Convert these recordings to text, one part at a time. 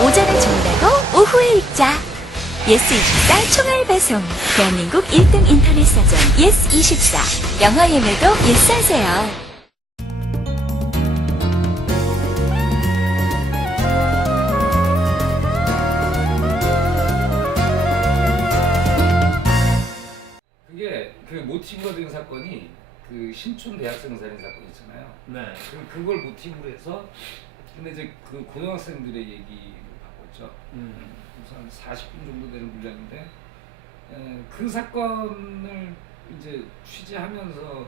오전에 주문하고 오후에 읽자. 예스24 총알 배송. 대한민국 1등 인터넷 사전 예스24. 영화 예매도 예스하세요. 그게 그 모티브가 된 사건이 그 신촌 대학생 살인 사건 있잖아요. 네. 그걸 모티브로 해서 근데 이제 그 고등학생들의 얘기를 바꿨죠. 그래서 한 40분 정도 되는 분량인데 그 사건을 이제 취재하면서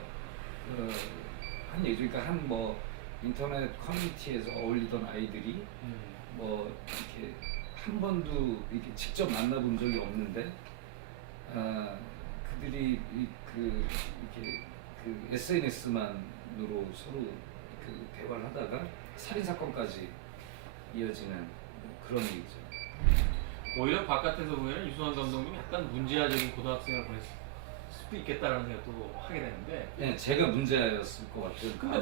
한 얘기, 그러니까 한 뭐 인터넷 커뮤니티에서 어울리던 아이들이 뭐 이렇게 한 번도 이렇게 직접 만나본 적이 없는데 그들이 이렇게 그 SNS만으로 서로 그 대화를 하다가 살인 사건까지 이어지는 뭐 그런 얘기죠. 오히려 바깥에서 보면 유승환 감독님이 약간 문제아적인 고등학생을 보냈을 수도 있겠다라는 생각도 하게 되는데. 네, 제가 문제였을 것 같아요. 근데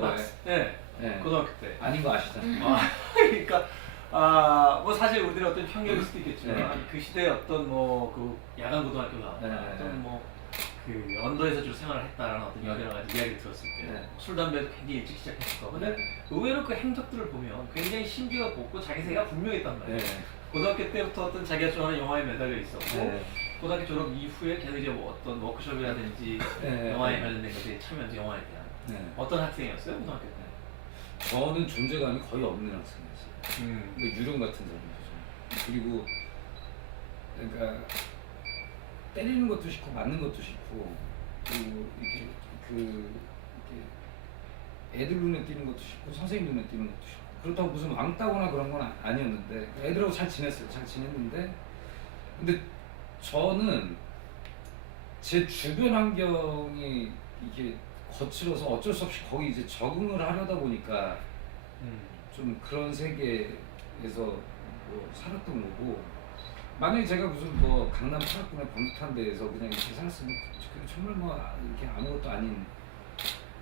고등학교 때. 아닌 거 아시잖아요. 그러니까 뭐 사실 우리들의 어떤 편견일 수도 있겠지만 그 시대의 어떤 뭐 그 야간 고등학교나 어떤 뭐 그 언더에서 주로 생활을 했다라는 어떤 여러 가지 이야기를 들었을 때 술 담배도 굉장히 일찍 시작했을 거. 근데 의외로 그 행적들을 보면 굉장히 심지가 곱고 자기 세계가 분명했단 말이에요. 고등학교 때부터 어떤 자기가 좋아하는 영화에 매달려 있었고 고등학교 졸업 이후에 계속 이제 뭐 어떤 워크숍이라든지 영화에 관련된 것에 참여해서 영화에 대한 어떤 학생이었어요 고등학교 때? 저는 존재감이 거의 없는 학생이었어요. 그러니까 유령 같은 사람이죠. 그리고 그러니까 때리는 것도 싫고 맞는 것도 싫고 그리고 이렇게 애들 눈에 띄는 것도 싫고 선생님 눈에 띄는 것도 싫고 그렇다고 무슨 왕따거나 그런 건 아니었는데 애들하고 잘 지냈어요. 잘 지냈는데 근데 저는 제 주변 환경이 이게 거칠어서 어쩔 수 없이 거기 이제 적응을 하려다 보니까 좀 그런 세계에서 뭐 살았던 거고 만약에 제가 무슨 뭐 강남 파라군의 번듯한 데에서 그냥 이렇게 살았으면 정말 뭐 이렇게 아무것도 아닌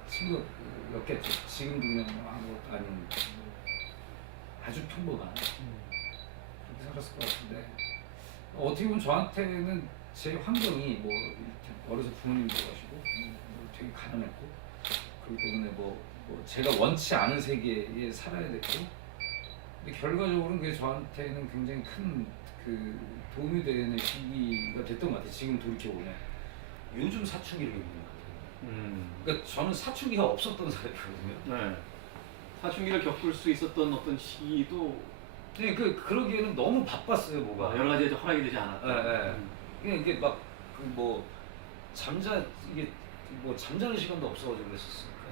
친구였겠죠. 지금도 그냥 뭐 아무것도 아닌 아주 평범한 그렇게 살았을 것 같은데 어떻게 보면 저한테는 제 환경이 뭐 이렇게 어려서 부모님도 가시고 뭐 되게 가난했고 그렇기 때문에 뭐 제가 원치 않은 세계에 살아야 됐고 근데 결과적으로는 그게 저한테는 굉장히 큰 그 도움이 되는 시기가 됐던 것 같아요. 지금 돌이켜보면 요즘 사춘기를 겪는 것 같아요. 그러니까 저는 사춘기가 없었던 사람이거든요. 네. 사춘기를 겪을 수 있었던 어떤 시기도 네, 그러기에는 너무 바빴어요, 뭐가. 여러 가지에 허락이 되지 않았다. 그냥 이게 막 그 뭐 잠자는 시간도 없어가지고 그랬었으니까.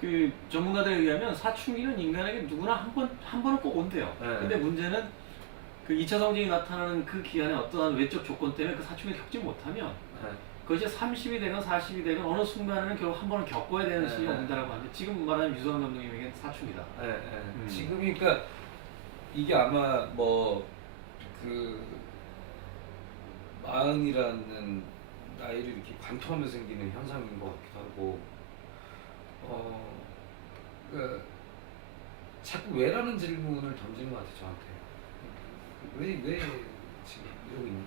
그 전문가들에 의하면 사춘기는 인간에게 누구나 한 번은 꼭 온대요. 근데 문제는 그 2차 성징이 나타나는 그 기간에 어떠한 외적 조건 때문에 그 사춘기를 겪지 못하면 그것이 30이 되건 40이 되건 어느 순간에는 결국 한 번은 겪어야 되는 시기가 온다라고 하는데 지금 말하는 유승환 감독님에게는 사춘기다. 지금 그러니까 이게 아마 뭐 그 마흔이라는 나이를 이렇게 관통하면서 생기는 현상인 것 같기도 하고 그러니까 자꾸 왜라는 질문을 던지는 것 같아요 저한테. 왜 지금 이러고 있니?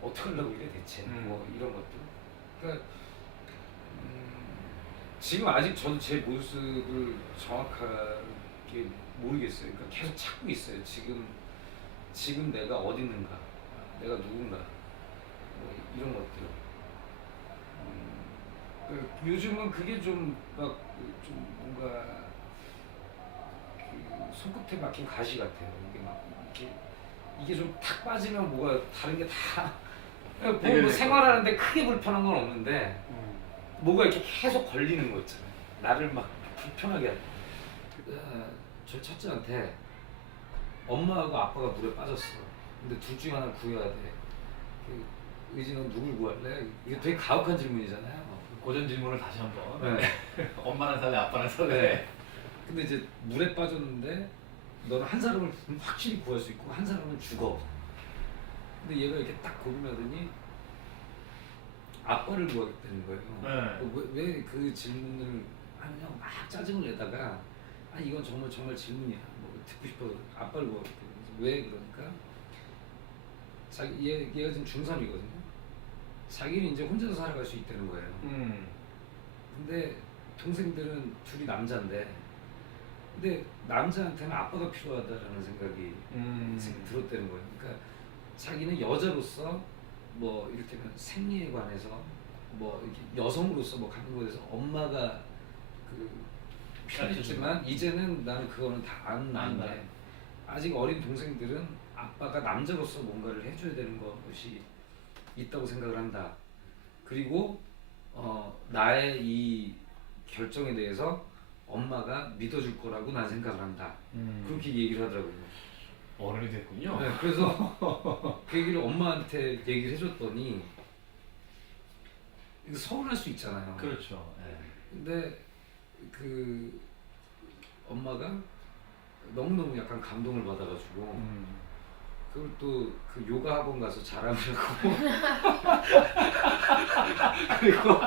어떻게 하려고 이래 대체? 뭐 이런 것들. 그러니까 지금 아직 저도 제 모습을 정확하게 모르겠어요. 그러니까 계속 찾고 있어요. 지금 내가 어디 있는가, 내가 누군가, 뭐 이런 것들. 요즘은 그게 좀 뭔가 그 손끝에 박힌 가시 같아요. 이게 막 이게 좀 탁 빠지면 뭐가 다른 게 다 뭐 생활하는데 크게 불편한 건 없는데 뭐가 이렇게 계속 걸리는 거 있잖아요. 나를 막 불편하게 하는. 저 첫째한테 엄마하고 아빠가 물에 빠졌어. 근데 둘 중에 하나 구해야 돼. 의지 너 누굴 구할래? 이게 되게 가혹한 질문이잖아요. 고전 질문을 다시 한번. 엄마는 살래, 아빠는 살래. 네. 근데 이제 물에 빠졌는데 너는 한 사람을 확실히 구할 수 있고 한 사람은 죽어. 근데 얘가 이렇게 딱 고민하더니 아빠를 구하겠다는 거예요. 왜 그 질문을 하면 막 짜증을 내다가 아니 이건 정말 질문이야. 뭐 듣고 싶어. 아빠를 뭐 왜 그러니까 얘가 지금 중3이거든요. 자기는 이제 혼자서 살아갈 수 있다는 거예요. 근데 동생들은 둘이 남자인데, 근데 남자한테는 아빠가 필요하다라는 생각이 들었다는 거예요. 그러니까 자기는 여자로서 뭐 이를테면 생리에 관해서 뭐 이렇게 여성으로서 뭐 가는 거에 대해서 엄마가 그 필요했지만 이제는 나는 그거는 다 안 나는데 아직 어린 동생들은 아빠가 남자로서 뭔가를 해줘야 되는 것이 있다고 생각을 한다. 그리고 나의 이 결정에 대해서 엄마가 믿어줄 거라고 난 생각을 한다. 그렇게 얘기를 하더라고요. 어른이 됐군요. 네, 그래서 그 얘기를 엄마한테 얘기를 해줬더니 이거 서운할 수 있잖아요. 그렇죠. 네. 근데 그 엄마가 너무너무 약간 감동을 받아가지고 그걸 또 그 요가 학원 가서 자랑을 하고 그리고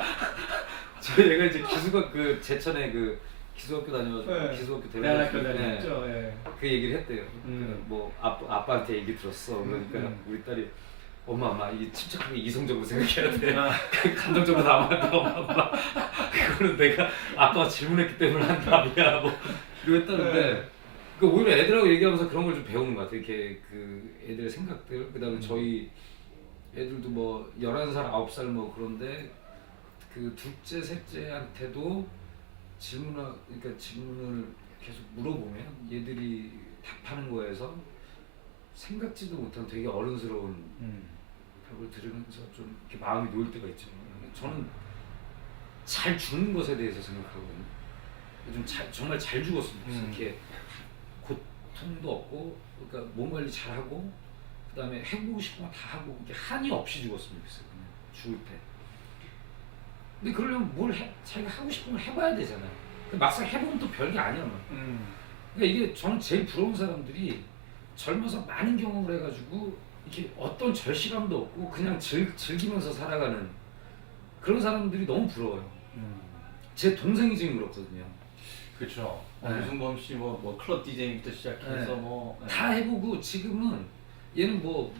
저희 애가 이제 기숙학 그 제천에 그 기숙학교 다녀가지고 네. 기숙학교 대학교 데려가지고 다녔죠. 예. 그 얘기를 했대요. 그 뭐 아빠한테 얘기 들었어. 그러니까 우리 딸이 엄마 이게 침착하게 이성적으로 생각해야 돼. 감정적으로 나오면 안 돼. 엄마 그거는 내가 아빠가 질문했기 때문에 한 답이야. 뭐 이랬다는데 그 오히려 애들하고 얘기하면서 그런 걸 좀 배우는 것 같아요. 이렇게 그 애들의 생각들. 그다음에 저희 애들도 뭐 11살, 9살 뭐 그런데 그 둘째, 셋째한테도 그러니까 질문을 계속 물어보면 얘들이 답하는 거에서 생각지도 못한 되게 어른스러운 답을 들으면서 좀 이렇게 마음이 놓일 때가 있죠. 저는 잘 죽는 것에 대해서 생각하거든요. 요즘 정말 잘 죽었으면 좋겠어요. 이렇게 고통도 없고, 그러니까 몸 관리 잘하고, 그다음에 해보고 싶은 거 다 하고, 이렇게 한이 없이 죽었으면 좋겠어요. 죽을 때. 근데 그러려면 자기가 하고 싶은 걸 해봐야 되잖아요. 막상 해보면 또 별게 아니야. 그러니까 이게 저는 제일 부러운 사람들이 젊어서 많은 경험을 해가지고 이렇게 어떤 절실함도 없고 그냥 즐기면서 살아가는 그런 사람들이 너무 부러워요. 제 동생이 지금 그렇거든요. 그렇죠. 네. 유승범 씨 뭐 클럽 DJ부터 시작해서 네. 뭐 다 해보고 지금은 얘는 뭐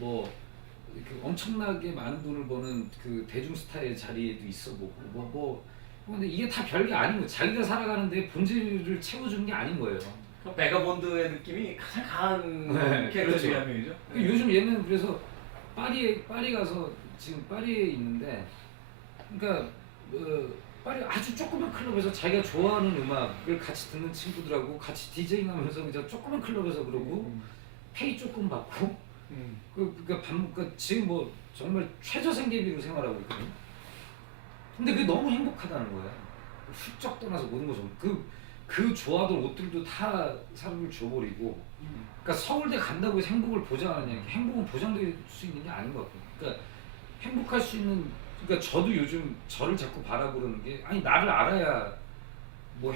이렇게 엄청나게 많은 돈을 버는 그 대중 스타의 자리에도 있어보고 뭐 근데 이게 다 별게 아닌 거예요. 자기가 살아가는데 본질을 채워주는 게 아닌 거예요. 베가본드의 느낌이 가장 강한 네, 캐릭터 중에 그렇죠. 한 명이죠. 요즘 얘는 그래서 파리 가서 지금 파리에 있는데, 그러니까 파리 아주 조그만 클럽에서 자기가 좋아하는 음악을 같이 듣는 친구들하고 같이 디제잉하면서 그냥 조그만 클럽에서 그러고 페이 조금 받고 그러니까 지금 뭐 정말 최저생계비로 생활하고 있거든요. 근데 그게 너무 행복하다는 거야. 훌쩍 떠나서 모든 것을 그 좋아하던 옷들도 다 사람을 줘버리고, 그러니까 서울대 간다고 해서 행복을 보장하느냐? 행복은 보장될 수 있는 게 아닌 것 같아요. 그러니까 행복할 수 있는, 그러니까 저도 요즘 저를 자꾸 바라보는 게, 아니 나를 알아야 뭐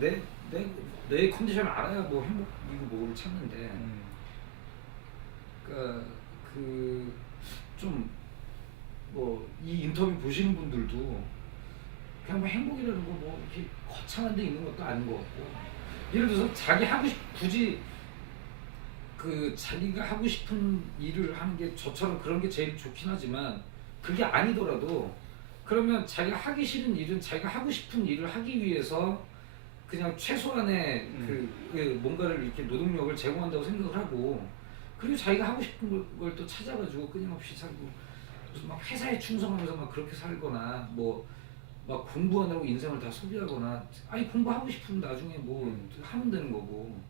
내 컨디션을 알아야 뭐 행복이고 뭐를 찾는데, 그러니까 그 좀 뭐 이 인터뷰 보시는 분들도 그냥 뭐 행복이라는 거 뭐 이렇게 거창한 데 있는 것도 아닌 것 같고, 예를 들어서 굳이 그 자기가 하고 싶은 일을 하는 게 저처럼 그런 게 제일 좋긴 하지만 그게 아니더라도 그러면 자기가 하기 싫은 일은 자기가 하고 싶은 일을 하기 위해서 그냥 최소한의 그 뭔가를 이렇게 노동력을 제공한다고 생각을 하고, 그리고 자기가 하고 싶은 걸 또 찾아가지고 끊임없이 살고, 무슨 막 회사에 충성하면서 막 그렇게 살거나 뭐 막 공부하느라고 인생을 다 소비하거나, 아니 공부하고 싶으면 나중에 뭐 하면 되는 거고.